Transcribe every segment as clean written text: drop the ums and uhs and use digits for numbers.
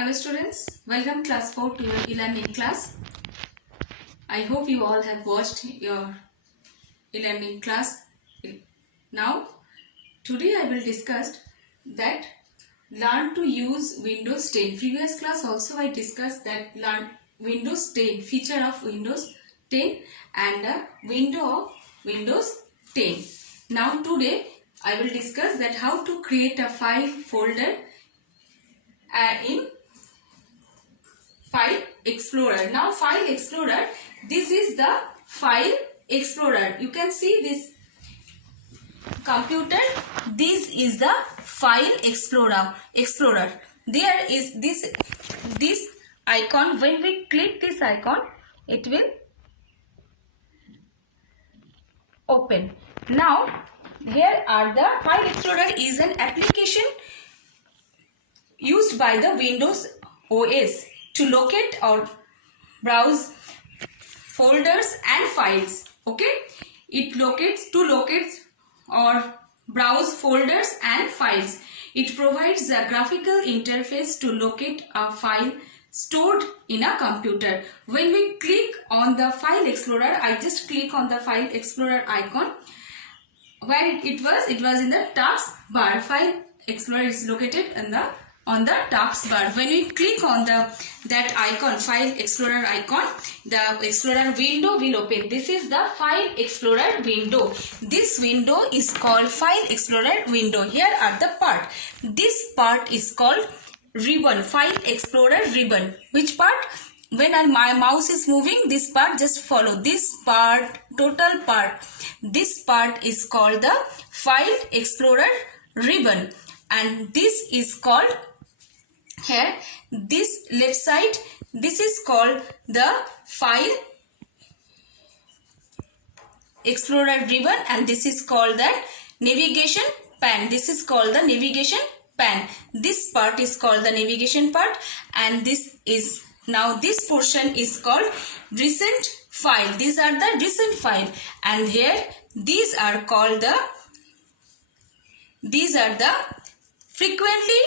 Hello students, welcome class 4 to your e-learning class. I hope you all have watched your e-learning class. Now, today I will discuss that learn to use Windows 10. Previous class also I discussed that learn Windows 10, feature of Windows 10 and a window of Windows 10. Now today I will discuss that how to create a file folder in File Explorer. Now File Explorer, this is the File Explorer. You can see this computer. This is the File Explorer. There is this icon. When we click this icon, it will open. Now here are the File Explorer is an application used by the Windows OS to locate or browse folders and files. Okay, it locate or browse folders and files. It provides a graphical interface to locate a file stored in a computer. When we click on the File Explorer, I just click on the File Explorer icon. Where it was in the taskbar. File Explorer is located in on the taskbar. When we click on that icon, File Explorer icon, the Explorer window will open. This is the File Explorer window. This window is called File Explorer window. Here are the part. This part is called ribbon, File Explorer ribbon. Which part? When my mouse is moving, this part just follow. This part, total part. This part is called the File Explorer ribbon. And this is called here, this left side, this is called the File Explorer ribbon, and this is called the navigation pane. This is called the navigation pane. This part is called the navigation part, and this is now this portion is called recent file. These are the recent file, and here these are called the frequently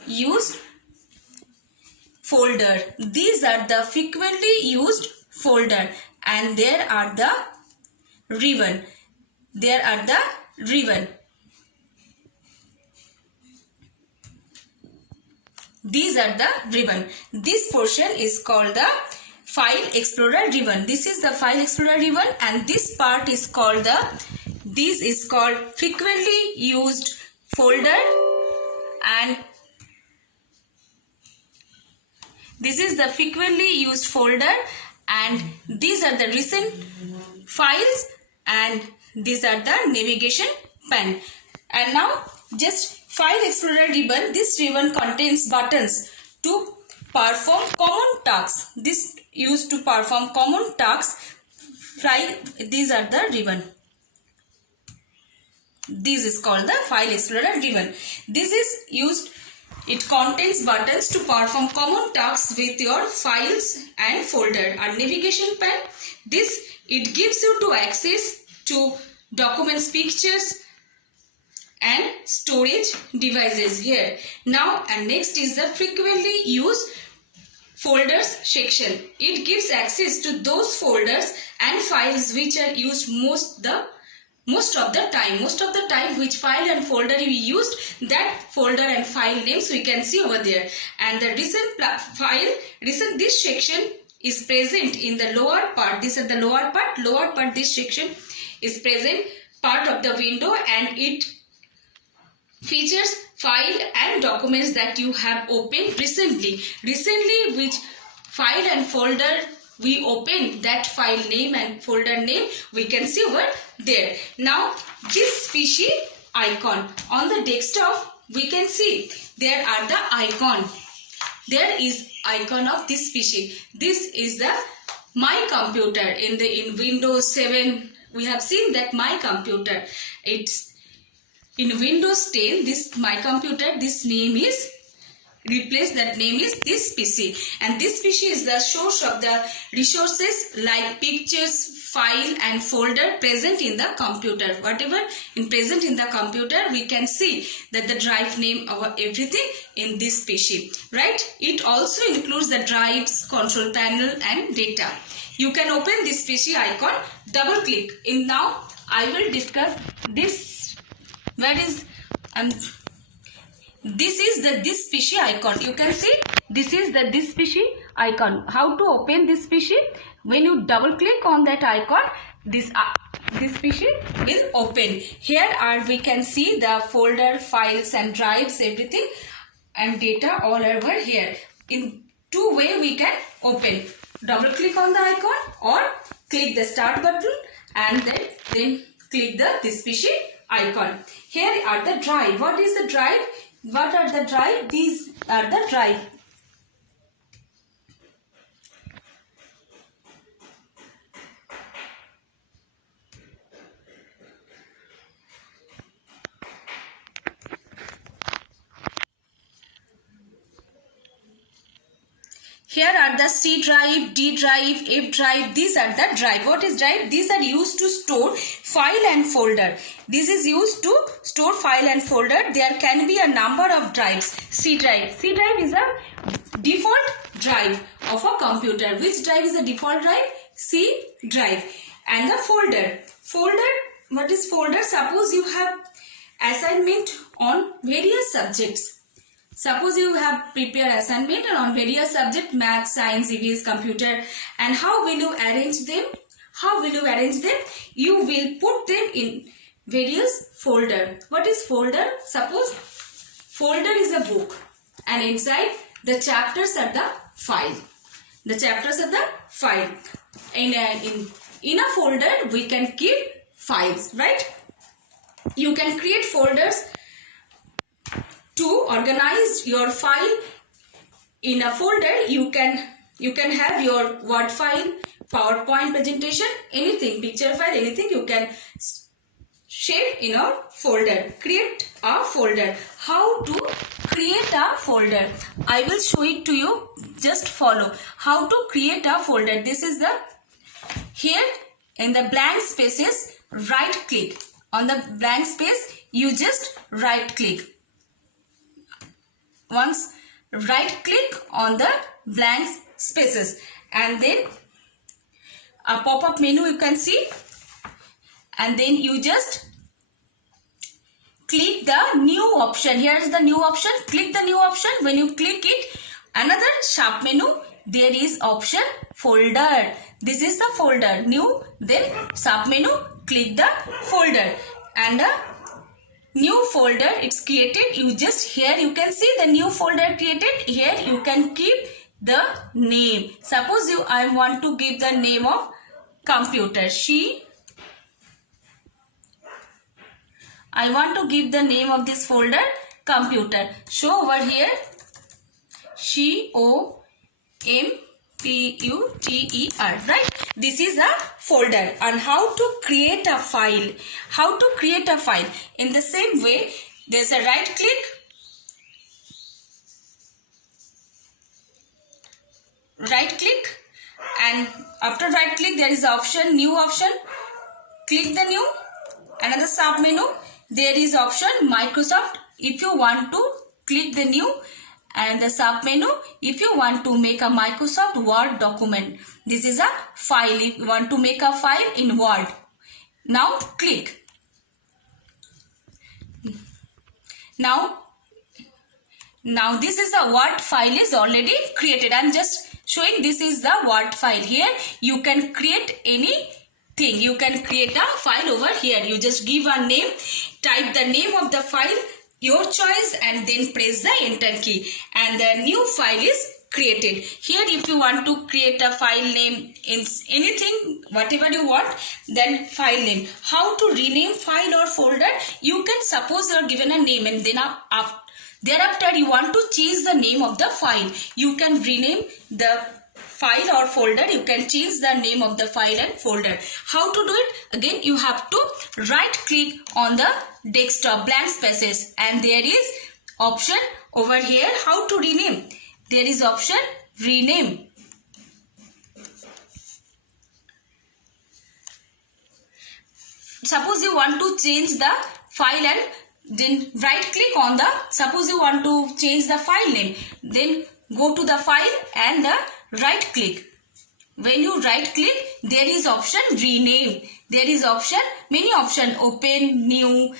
used folder. These are the frequently used folder, and there are the ribbon. These are the ribbon. This portion is called the File Explorer ribbon. This is the File Explorer ribbon, and this part is called frequently used folder, and this is the frequently used folder, and these are the recent files, and these are the navigation pane. And now just File Explorer ribbon. This ribbon contains buttons to perform common tasks. This used to perform common tasks. These are the ribbon. This is called the File Explorer ribbon. This is used. It contains buttons to perform common tasks with your files and folder. And navigation pane, it gives you to access to documents, pictures and storage devices here. Now and next is the frequently used folders section. It gives access to those folders and files which are used most of the time which file and folder we used, that folder and file names we can see over there. And the this section is present in the lower part. This is the lower part. This section is present part of the window, and it features file and documents that you have opened recently. Which file and folder we opened, that file name and folder name we can see over there. Now this PC icon on the desktop, we can see there are the icon. There is icon of this PC. This is the My Computer. In Windows 7 we have seen that My Computer. It's in Windows 10, this My Computer, this name is replace, that name is this PC, and this PC is the source of the resources like pictures, file and folder present in the computer. Whatever in present in the computer, we can see that the drive name, our everything in this PC, right? It also includes the drives, control panel and data. You can open this PC icon, double click. In now I will discuss this. Where is this is the this PC icon. You can see this is the this PC icon. How to open this PC? When you double click on that icon, this PC will open. Here we can see the folder, files and drives, everything and data all over here. In two way we can open. Double click on the icon or click the start button and then click the this PC icon. Here are the drive. What is the drive? What are the drive? These are the drive. Here are the C drive, D drive, F drive. These are the drive. What is drive? These are used to store file and folder. This is used to store file and folder. There can be a number of drives. C drive. C drive is a default drive of a computer. Which drive is a default drive? C drive. And the folder. Folder, what is folder? Suppose you have assignment on various subjects. Suppose you have prepared assignment on various subjects, math, science, EVS, computer, and how will you arrange them? How will you arrange them? You will put them in various folder. What is folder? Suppose folder is a book and inside the chapters are the file. The chapters are the file. In a folder we can keep files, right? You can create folders to organize your file. In a folder you can have your Word file, PowerPoint presentation, anything, picture file, anything you can share in a folder. Create a folder. How to create a folder? I will show it to you. Just follow. How to create a folder. This is the, here in the blank spaces, right click. On the blank space you just right click. Once right click on the blank spaces and then a pop-up menu you can see, and then you just click the new option. Here is the new option. Click the new option. When you click it, another sharp menu, there is option folder. This is the folder. New, then sub menu, click the folder and the new folder it's created. You just, here you can see the new folder created. Here you can keep the name. Suppose I want to give the name of computer. I want to give the name of this folder computer. Show over here COMPUTER, right? This is a folder. And how to create a file? How to create a file? In the same way, there's a right click. Right click, and after right click there is option, new option. Click the new, another sub menu. There is option Microsoft. If you want to click the new, and the sub menu if you want to make a Microsoft Word document. This is a file. If you want to make a file in Word, now click. Now this is the Word file is already created. I am just showing this is the Word file. Here you can create anything. You can create a file over here. You just give a name, type the name of the file, your choice, and then press the enter key, and the new file is created. Here if you want to create a file name in anything, whatever you want, then file name. How to rename file or folder? You can, suppose you are given a name and then thereafter you want to change the name of the file. You can rename the file or folder. You can change the name of the file and folder. How to do it? Again, you have to right click on the desktop blank spaces, and there is option over here how to rename. There is option rename. suppose you want to change the file and then right click on the, suppose you want to change the file name, then go to the file and the right click. When you right click, there is option rename. There is option, many option, open, new.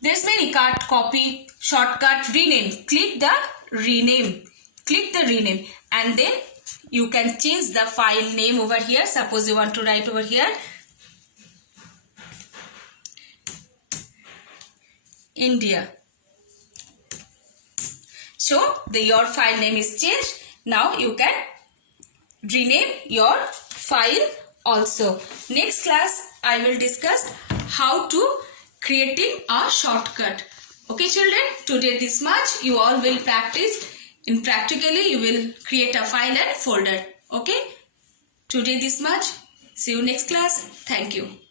There's many, cut, copy, shortcut, rename. Click the rename. Click the rename and then you can change the file name over here. Suppose you want to write over here India. So your file name is changed. Now you can rename your file also. Next class I will discuss how to creating a shortcut. Okay children, today this much. You all will practice. In practically you will create a file and folder. Okay, today this much. See you next class. Thank you.